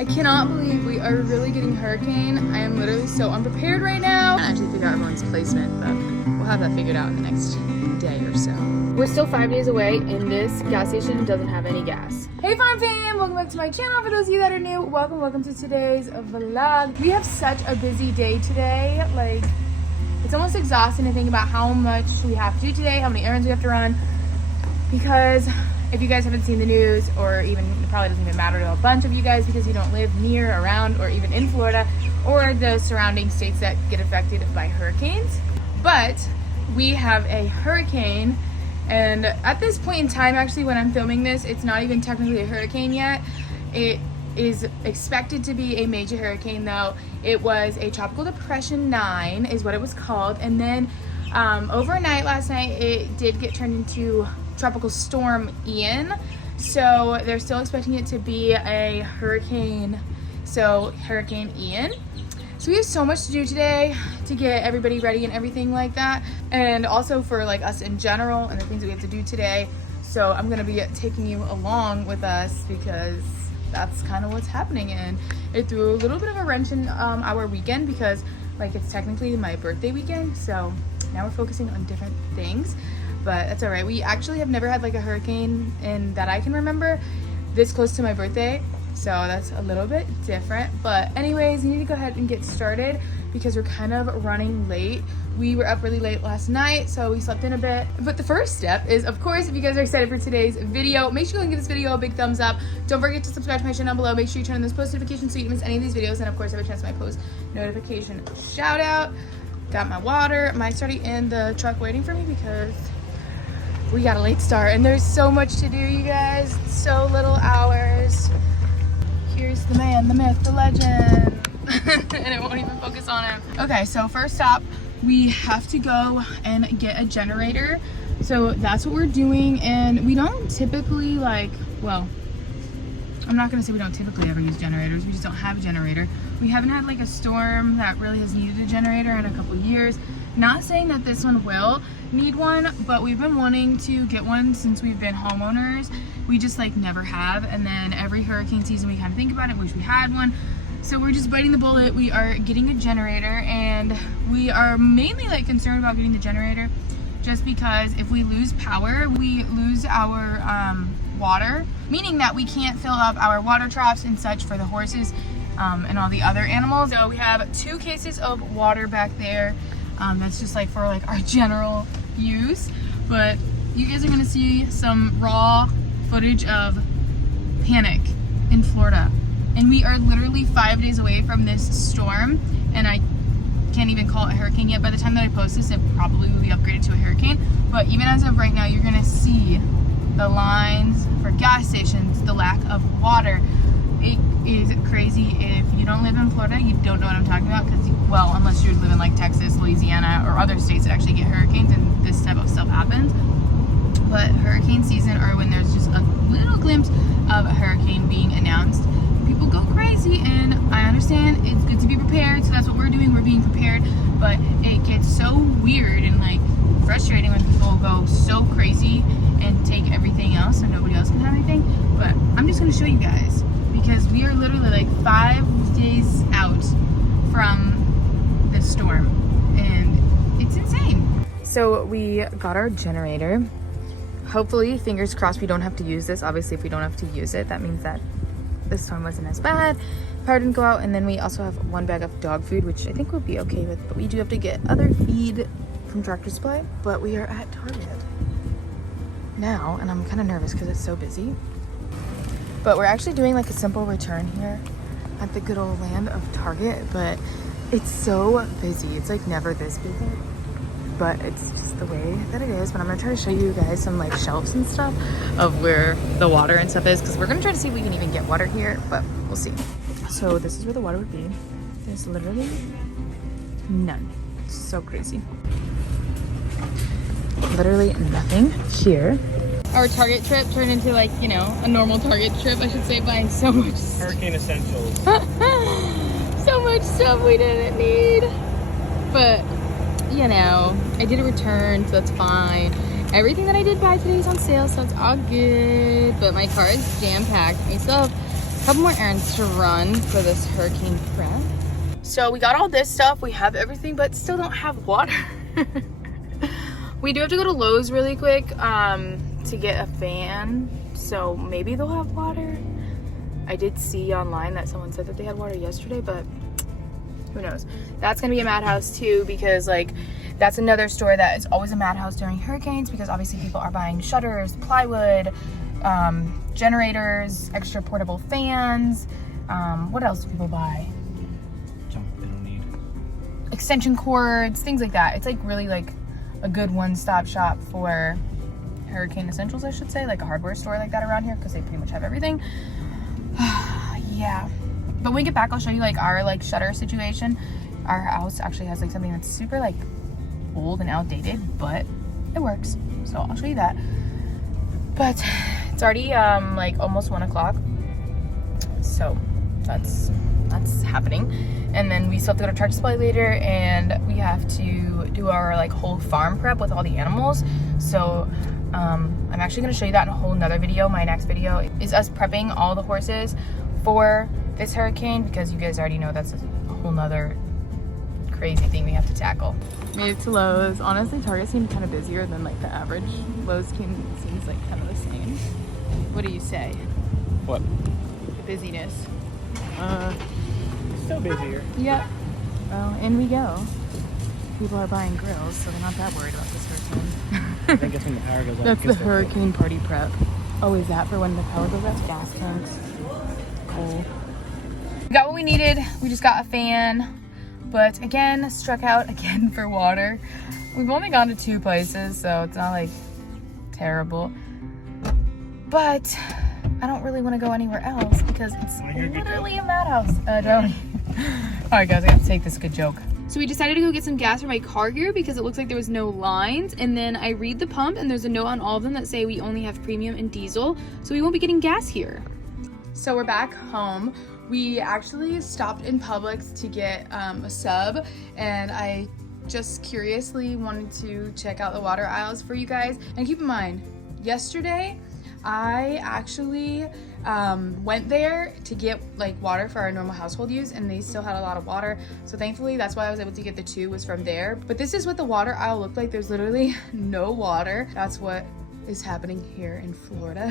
I cannot believe we are really getting a hurricane. I am literally so unprepared right now. I can't actually figure out everyone's placement, but we'll have that figured out in the next day or so. We're still 5 days away, and this gas station doesn't have any gas. Hey farm fam, welcome back to my channel. For those of you that are new, welcome to today's vlog. We have such a busy day today. Like, it's almost exhausting to think about how much we have to do today, how many errands we have to run, because if you guys haven't seen the news, or even, it probably doesn't even matter to a bunch of you guys because you don't live near, around, or even in Florida, or the surrounding states that get affected by hurricanes. But we have a hurricane, and at this point in time, actually, when I'm filming this, it's not even technically a hurricane yet. It is expected to be a major hurricane, though. It was a Tropical Depression 9 is what it was called, and then overnight last night, it did get turned into Tropical Storm Ian, so they're still expecting it to be a hurricane, so Hurricane Ian. So we have so much to do today to get everybody ready and everything like that, and also for like us in general and the things that we have to do today. So I'm gonna be taking you along with us because that's kind of what's happening, and it threw a little bit of a wrench in our weekend because like it's technically my birthday weekend, so now we're focusing on different things. But that's all right. We actually have never had like a hurricane in that I can remember this close to my birthday, so that's a little bit different. But anyways, we need to go ahead and get started because we're kind of running late. We were up really late last night, so we slept in a bit. But the first step is, of course, if you guys are excited for today's video, make sure you give this video a big thumbs up. Don't forget to subscribe to my channel down below. Make sure you turn on those post notifications so you don't miss any of these videos, and of course have a chance to my post notification shout out. Got my water. Mike's already in the truck waiting for me because we got a late start, and there's so much to do, you guys. So little hours. Here's the man, the myth, the legend. And it won't even focus on him. Okay, so first stop, we have to go and get a generator. So that's what we're doing, and we don't typically well, I'm not gonna say we don't typically ever use generators, we just don't have a generator. We haven't had like a storm that really has needed a generator in a couple years. Not saying that this one will need one, but we've been wanting to get one since we've been homeowners. We just like never have, and then every hurricane season we kind of think about it, wish we had one. So we're just biting the bullet. We are getting a generator, and we are mainly like concerned about getting the generator just because if we lose power, we lose our water, meaning that we can't fill up our water troughs and such for the horses and all the other animals. So we have 2 cases of water back there. That's just like for like our general use, but you guys are gonna see some raw footage of panic in Florida, and we are literally 5 days away from this storm, and I can't even call it a hurricane yet. By the time that I post this, it probably will be upgraded to a hurricane, but even as of right now, you're gonna see the lines for gas stations, the lack of water. It is crazy. If you don't live in Florida, you don't know what I'm talking about, because, well, unless you live in like Texas, Louisiana, or other states that actually get hurricanes and this type of stuff happens. But hurricane season, or when there's just a little glimpse of a hurricane being announced, people go crazy, and I understand it's good to be prepared, so that's what we're doing, we're being prepared. But it gets so weird and like frustrating when people go so crazy and take everything else so nobody else can have anything. But I'm just going to show you guys, because we are literally like 5 days out from this storm, and it's insane. So we got our generator. Hopefully, fingers crossed, we don't have to use this. Obviously, if we don't have to use it, that means that the storm wasn't as bad. Power didn't go out, and then we also have 1 bag of dog food, which I think we'll be okay with, but we do have to get other feed from Tractor Supply. But we are at Target now, and I'm kind of nervous because it's so busy. But we're actually doing like a simple return here at the good old land of Target, but it's so busy. It's like never this busy, but it's just the way that it is. But I'm gonna try to show you guys some like shelves and stuff of where the water and stuff is, because we're gonna try to see if we can even get water here, but we'll see. So this is where the water would be. There's literally none. It's so crazy. Literally nothing here. Our Target trip turned into like, you know, a normal Target trip, I should say, buying so much hurricane essentials. So much stuff we didn't need. But, you know, I did a return, so that's fine. Everything that I did buy today is on sale, so it's all good. But my car is jam-packed. We still have couple more errands to run for this hurricane prep. So we got all this stuff. We have everything, but still don't have water. We do have to go to Lowe's really quick to get a fan. So maybe they'll have water. I did see online that someone said that they had water yesterday, but who knows? That's gonna be a madhouse too, because like that's another store that is always a madhouse during hurricanes, because obviously people are buying shutters, plywood, generators, extra portable fans. What else do people buy? Junk they don't need. Extension cords, things like that. It's like really like a good one-stop shop for hurricane essentials, I should say, like a hardware store like that around here, because they pretty much have everything. Yeah, but when we get back, I'll show you like our like shutter situation. Our house actually has like something that's super like old and outdated, but it works, so I'll show you that. But it's already like almost 1 o'clock, so that's happening. And then we still have to go to Tractor Supply later, and we have to do our like whole farm prep with all the animals. So I'm actually going to show you that in a whole nother video. My next video is us prepping all the horses for this hurricane, because you guys already know that's a whole nother crazy thing we have to tackle. Made it to Lowe's. Honestly, Target seemed kind of busier than like the average. Lowe's seems like kind of the same. What do you say? What? The busyness. Still busier. Yep. Well, in we go. People are buying grills, so they're not that worried about this hurricane. I think it's when the power goes out. That's the hurricane party prep. Oh, is that for when the power goes out? Gas tanks. Cool. We got what we needed. We just got a fan. But again, struck out again for water. We've only gone to 2 places, so it's not like terrible. But I don't really want to go anywhere else because it's literally a madhouse. Don't. Alright guys, I have to take this good joke. So we decided to go get some gas for my car here because it looks like there was no lines, and then I read the pump and there's a note on all of them that say we only have premium and diesel, so we won't be getting gas here. So we're back home. We actually stopped in Publix to get a sub, and I just curiously wanted to check out the water aisles for you guys. And keep in mind, yesterday I actually went there to get like water for our normal household use, and they still had a lot of water, so thankfully that's why I was able to get the 2 was from there. But this is what the water aisle looked like. There's literally no water. That's what is happening here in Florida.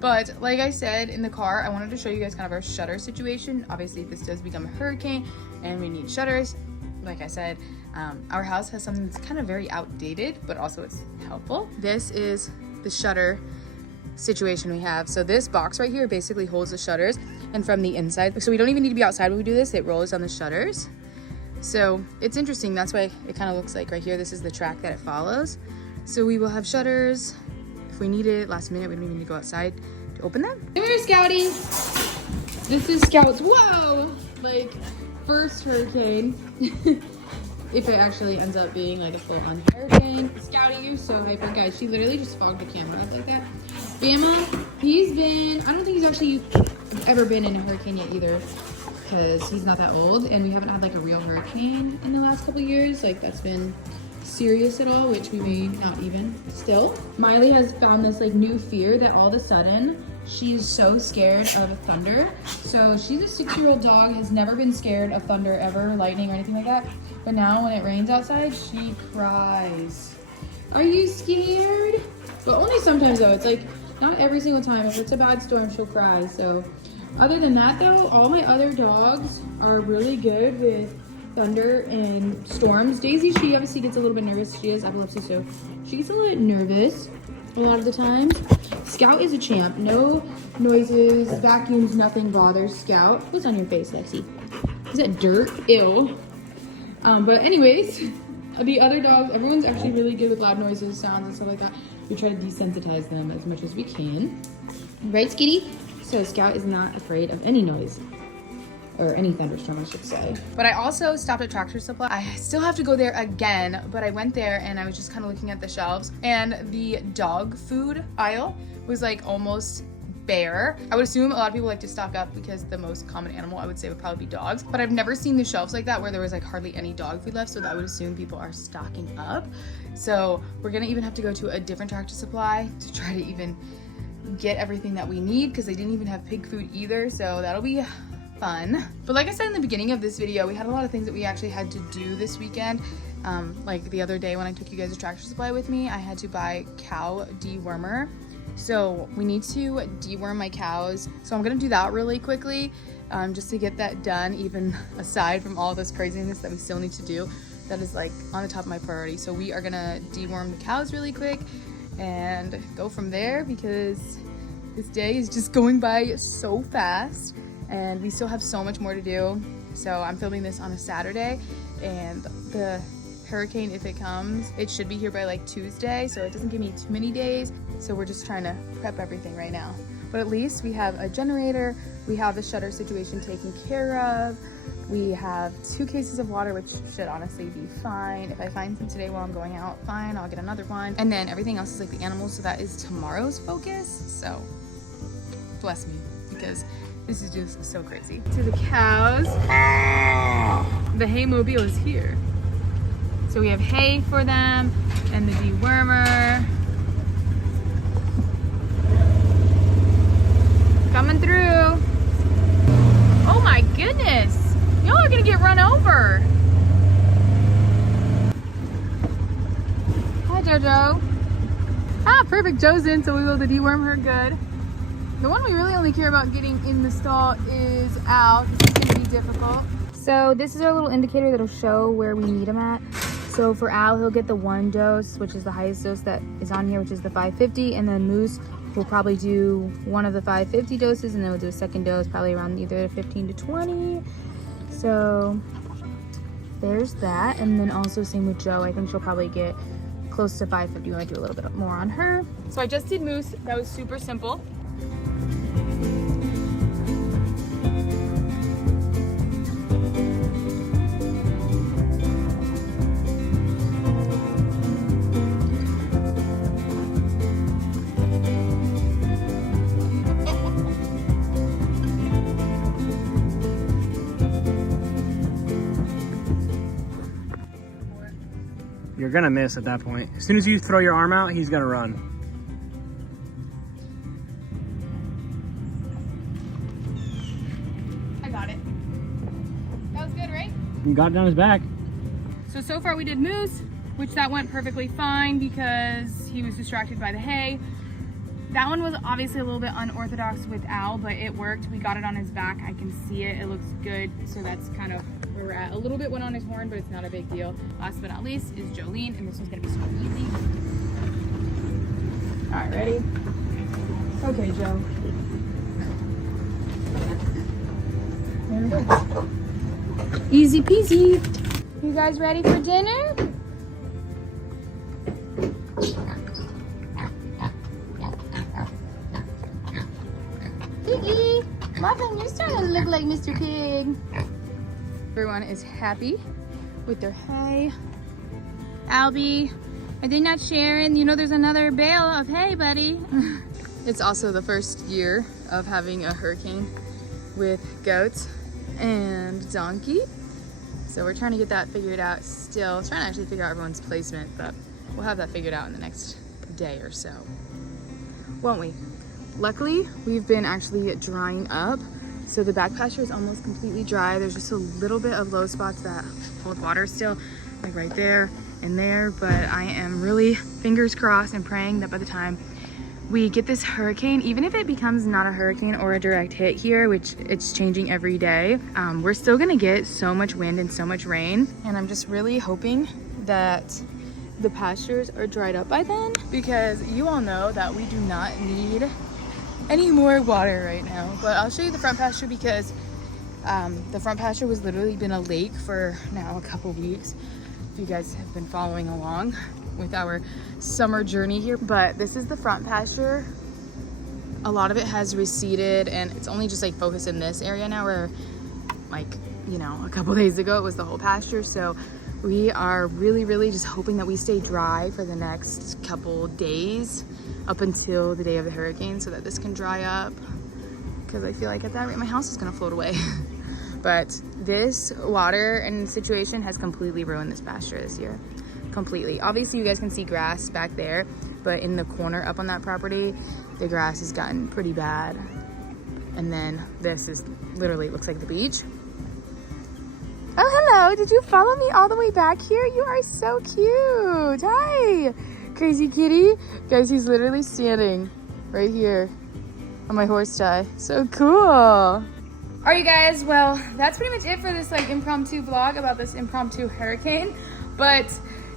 But like I said in the car, I wanted to show you guys kind of our shutter situation. Obviously this does become a hurricane and we need shutters. Like I said, our house has something that's kind of very outdated, but also it's helpful. This is the shutter situation we have. So this box right here basically holds the shutters, and from the inside, so we don't even need to be outside when we do this, it rolls down the shutters. So it's interesting, that's why it kind of looks like right here, this is the track that it follows. So we will have shutters if we need it last minute. We don't even need to go outside to open them. Come here, Scouty. This is Scout's, whoa, like first hurricane. If it actually ends up being like a full-on hurricane. Scouty, you're so hyper. Guys, she literally just fogged the camera up like that. Bama, he's been, I don't think he's actually ever been in a hurricane yet either, because he's not that old, and we haven't had like a real hurricane in the last couple years. Like that's been serious at all, which we may not even still. Miley has found this like new fear that all of a sudden she's so scared of thunder. So she's a 6-year-old dog, has never been scared of thunder ever, lightning or anything like that. But now when it rains outside, she cries. Are you scared? But only sometimes though. It's like not every single time. If it's a bad storm, she'll cry. So other than that though, all my other dogs are really good with thunder and storms. Daisy, she obviously gets a little bit nervous. She has epilepsy, so she gets a little bit nervous a lot of the times. Scout is a champ. No noises, vacuums, nothing bothers Scout. What's on your face, Lexi? Is that dirt? Ew. But anyways, the other dogs, everyone's actually really good with loud noises, sounds, and stuff like that. We try to desensitize them as much as we can. Right, Skitty? So Scout is not afraid of any noise. Or any thunderstorm, I should say. But I also stopped at Tractor Supply. I still have to go there again, but I went there and I was just kind of looking at the shelves, and the dog food aisle was like almost bare. I would assume a lot of people like to stock up because the most common animal I would say would probably be dogs, but I've never seen the shelves like that where there was like hardly any dog food left, so I would assume people are stocking up. So we're gonna even have to go to a different Tractor Supply to try to even get everything that we need because they didn't even have pig food either, so that'll be fun. But like I said in the beginning of this video, we had a lot of things that we actually had to do this weekend. Like the other day when I took you guys to Tractor Supply with me, I had to buy cow dewormer. So we need to deworm my cows. So I'm gonna do that really quickly, just to get that done, even aside from all this craziness that we still need to do. That is like on the top of my priority. So we are gonna deworm the cows really quick and go from there because this day is just going by so fast and we still have so much more to do. So I'm filming this on a Saturday, and the hurricane, if it comes, it should be here by like Tuesday, so it doesn't give me too many days. So we're just trying to prep everything right now. But at least we have a generator, we have the shutter situation taken care of, we have 2 cases of water, which should honestly be fine. If I find some today while I'm going out, fine, I'll get another one. And then everything else is like the animals, so that is tomorrow's focus. So bless me, because this is just so crazy. To the cows, the hay mobile is here. So we have hay for them and the dewormer. Coming through. Oh my goodness. Y'all are gonna get run over. Hi Jojo. Ah, perfect, Joe's in, so we will deworm her good. The one we really only care about getting in the stall is out. This is gonna be difficult. So this is our little indicator that'll show where we need him at. So for Al, he'll get the 1 dose, which is the highest dose that is on here, which is the 550. And then Moose will probably do one of the 550 doses, and then we'll do a second dose, probably around either 15 to 20. So there's that. And then also same with Joe. I think she'll probably get close to 550. We might do a little bit more on her. So I just did Moose. That was super simple. You're gonna miss at that point. As soon as you throw your arm out, he's gonna run. I got it. That was good, right? You got it down his back. So far we did Moose, which that went perfectly fine because he was distracted by the hay. That one was obviously a little bit unorthodox with Al, but it worked. We got it on his back. I can see it. It looks good. So that's kind of where we're at. A little bit went on his horn, but it's not a big deal. Last but not least is Jolene, and this one's gonna be super easy. All right, ready? Okay, Joe. There we go. Easy peasy. You guys ready for dinner? Piggy! Muffin, you're starting to look like Mr. Pig. Everyone is happy with their hay. Albie, are they not sharing? You know there's another bale of hay, buddy. It's also the first year of having a hurricane with goats and donkey. So we're trying to get that figured out still. Trying to actually figure out everyone's placement, but we'll have that figured out in the next day or so. Won't we? Luckily, we've been actually drying up. So the back pasture is almost completely dry. There's just a little bit of low spots that hold water still, like right there and there. But I am really fingers crossed and praying that by the time we get this hurricane, even if it becomes not a hurricane or a direct hit here, which it's changing every day, we're still gonna get so much wind and so much rain. And I'm just really hoping that the pastures are dried up by then, because you all know that we do not need any more water right now. But I'll show you the front pasture, because the front pasture was literally been a lake for now a couple weeks, if you guys have been following along with our summer journey here. But this is the front pasture. A lot of it has receded, and it's only just like focused in this area now, where like, you know, a couple days ago it was the whole pasture. So we are really just hoping that we stay dry for the next couple days up until the day of the hurricane, so that this can dry up, because I feel like at that rate my house is gonna float away. But this water and situation has completely ruined this pasture this year. Completely. Obviously you guys can see grass back there, but in the corner up on that property, the grass has gotten pretty bad. And then this is literally looks like the beach. Oh, hello. Did you follow me all the way back here? You are so cute. Hi, crazy kitty. Guys, he's literally standing right here on my horse tie. So cool. All right, you guys. Well, that's pretty much it for this like impromptu vlog about this impromptu hurricane. But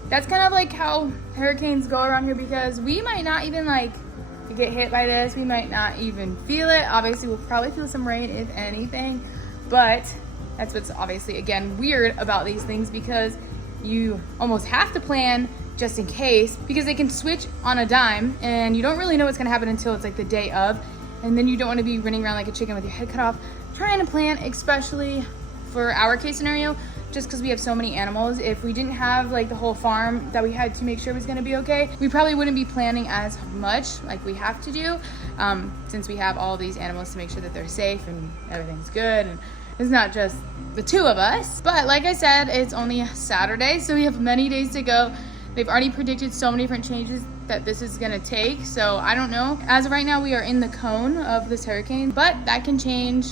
that's kind of like how hurricanes go around here, because we might not even like get hit by this. We might not even feel it. Obviously, we'll probably feel some rain if anything, but that's what's obviously, again, weird about these things, because you almost have to plan just in case, because they can switch on a dime and you don't really know what's gonna happen until it's like the day of, and then you don't want to be running around like a chicken with your head cut off trying to plan, especially for our case scenario, just because we have so many animals. If we didn't have like the whole farm that we had to make sure was gonna be okay, we probably wouldn't be planning as much like we have to do, since we have all these animals to make sure that they're safe and everything's good, and it's not just the two of us. But like I said, it's only Saturday, so we have many days to go. They've already predicted so many different changes that this is gonna take, so I don't know. As of right now, we are in the cone of this hurricane, but that can change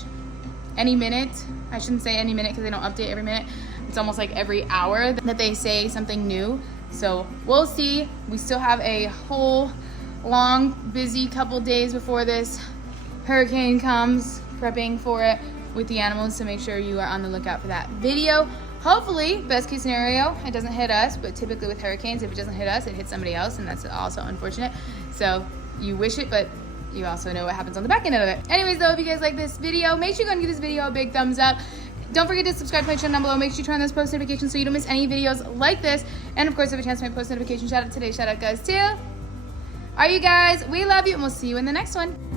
any minute. I shouldn't say any minute because they don't update every minute. It's almost like every hour that they say something new. So we'll see. We still have a whole long, busy couple days before this hurricane comes, prepping for it with the animals, so make sure you are on the lookout for that video. Hopefully, best case scenario, it doesn't hit us, but typically with hurricanes, if it doesn't hit us, it hits somebody else, and that's also unfortunate. So you wish it, but you also know what happens on the back end of it. Anyways though, if you guys like this video, make sure you go and give this video a big thumbs up. Don't forget to subscribe to my channel down below. Make sure you turn on those post notifications so you don't miss any videos like this. And of course, if you have a chance to my post notification shout out today, shout out guys too. All right, you guys, we love you, and we'll see you in the next one.